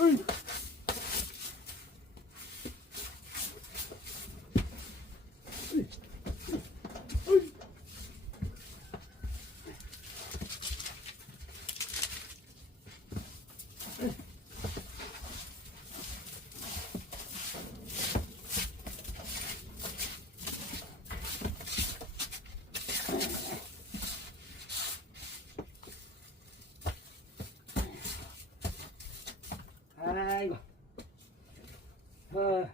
어이. 아이고. 어,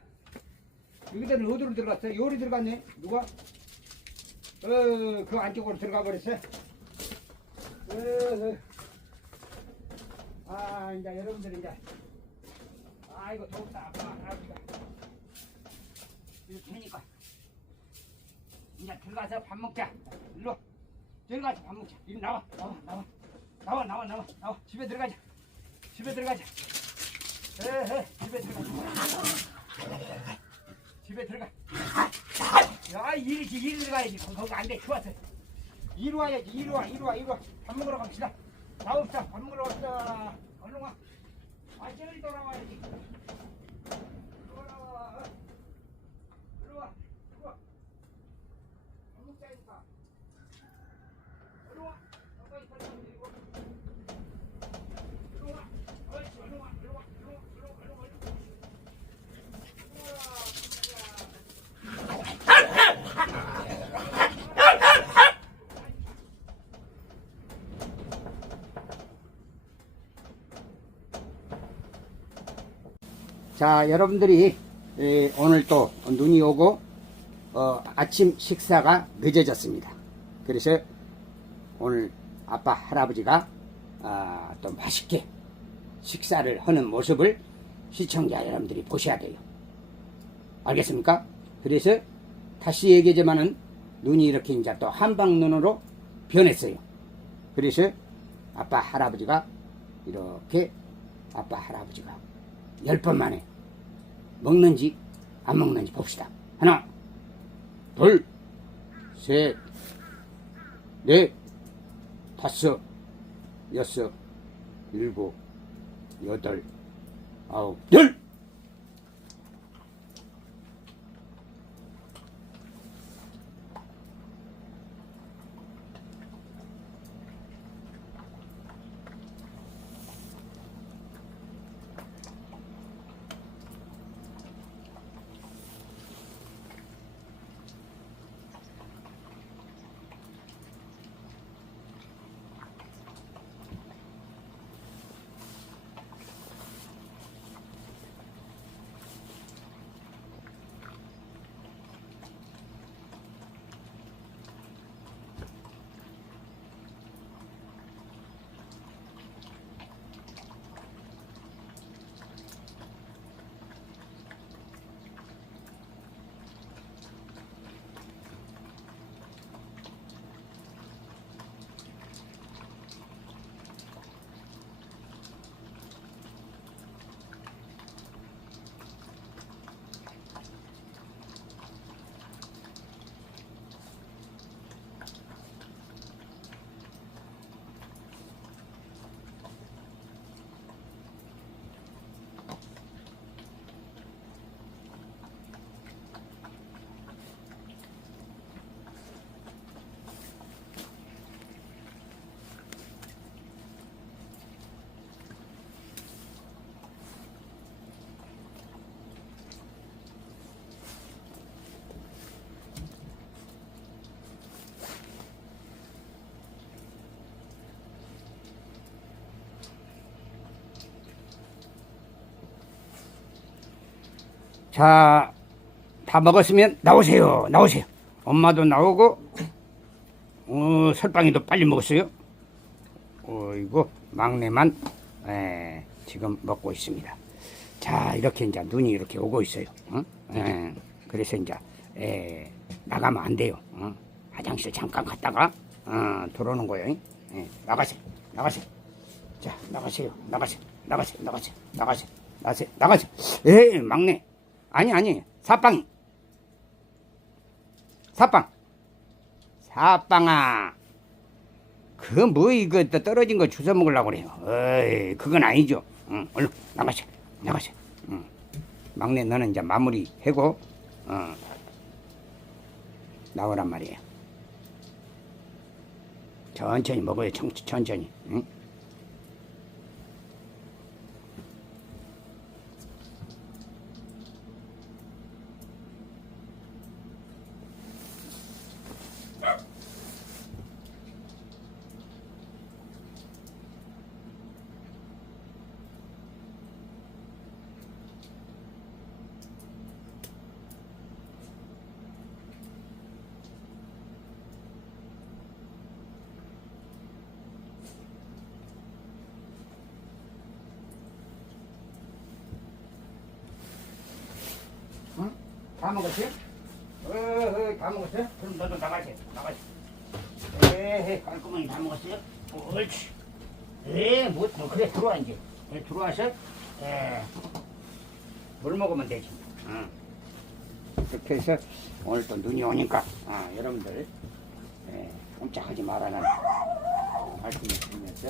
여기다는 어디로 들어갔어? 요리 들어갔네? 누가? 어, 그 안쪽으로 들어가 버렸어. 어, 어. 아, 이제 여러분들 이제. 아이고, 더웠다. 아빠, 아버지가. 이거 테니까. 이제 들어가서 밥 먹자. 일로. 들어가서 밥 먹자. 이리 나와, 나와, 나와. 나와, 나와, 나와, 나와. 집에 들어가자. 집에 들어가자. 에헤, 집에 들어가. 집에 들어가. 야, 이리, 이리 들어가야지. 거기, 거기 안 돼. 추웠어. 이리 와야지. 이리 와, 이리 와, 이리 와. 밥 먹으러 갑시다. 나옵시다. 밥 먹으러 갑시다. 얼른 와. 아, 저리 돌아와야지. 돌아와. 이리 와. 이리 와. 밥 먹자니까. 얼른 와. 가까이 살짝 이리 와. 이리 와. 어이씨, 얼른 와. 이리 와. 이리 와. 이리 와. 이리 와. 이리 와. 자, 여러분들이 에, 오늘 또 눈이 오고 어, 아침 식사가 늦어졌습니다. 그래서 오늘 아빠 할아버지가 아, 또 맛있게 식사를 하는 모습을 시청자 여러분들이 보셔야 돼요. 알겠습니까? 그래서 다시 얘기하지만은 눈이 이렇게 이제 또 한방 눈으로 변했어요. 그래서 아빠 할아버지가 이렇게 아빠 할아버지가 열 번 만에 먹는지 안 먹는지 봅시다. 하나, 둘, 셋, 넷, 다섯, 여섯, 일곱, 여덟, 아홉, 열! 자, 다 먹었으면 나오세요. 나오세요. 엄마도 나오고, 어, 설빵이도 빨리 먹었어요. 어이구, 막내만, 에, 지금 먹고 있습니다. 자, 이렇게 이제 눈이 이렇게 오고 있어요. 어? 에, 그래서 이제, 에, 나가면 안 돼요. 어? 화장실 잠깐 갔다가, 어, 들어오는 거예요. 에, 나가세요. 나가세요. 자, 나가세요. 나가세요. 나가세요. 나가세요. 나가세요. 나가세요. 나가세요. 에이, 막내. 아니, 아니. 사빵이. 사빵. 사빵아. 그 뭐 이거 또 떨어진 거 주워 먹으려고 그래요. 어이, 그건 아니죠. 응, 얼른 나가세요. 나가세요. 응. 막내 너는 이제 마무리 하고 어. 나오란 말이에요. 천천히 먹어요. 천, 천천히. 응? 응? 다 먹었어요? 어, 어, 다 먹었어요? 그럼 너도 나가세요. 나가세요. 에헤, 깔끔하게 다 먹었어요? 어, 옳지. 에, 뭐, 뭐, 그래, 들어와, 이제. 에, 들어와서, 에, 물 먹으면 되지. 응. 이렇게 해서, 오늘 또 눈이 오니까, 아, 여러분들, 에, 꼼짝하지 말라는 말씀을 드리면서,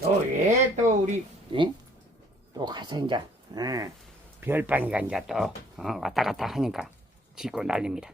또, 왜또 우리, 응? 또 가서 이제, 응. 별방이가 이제 또 어, 왔다 갔다 하니까 짖고 난립니다.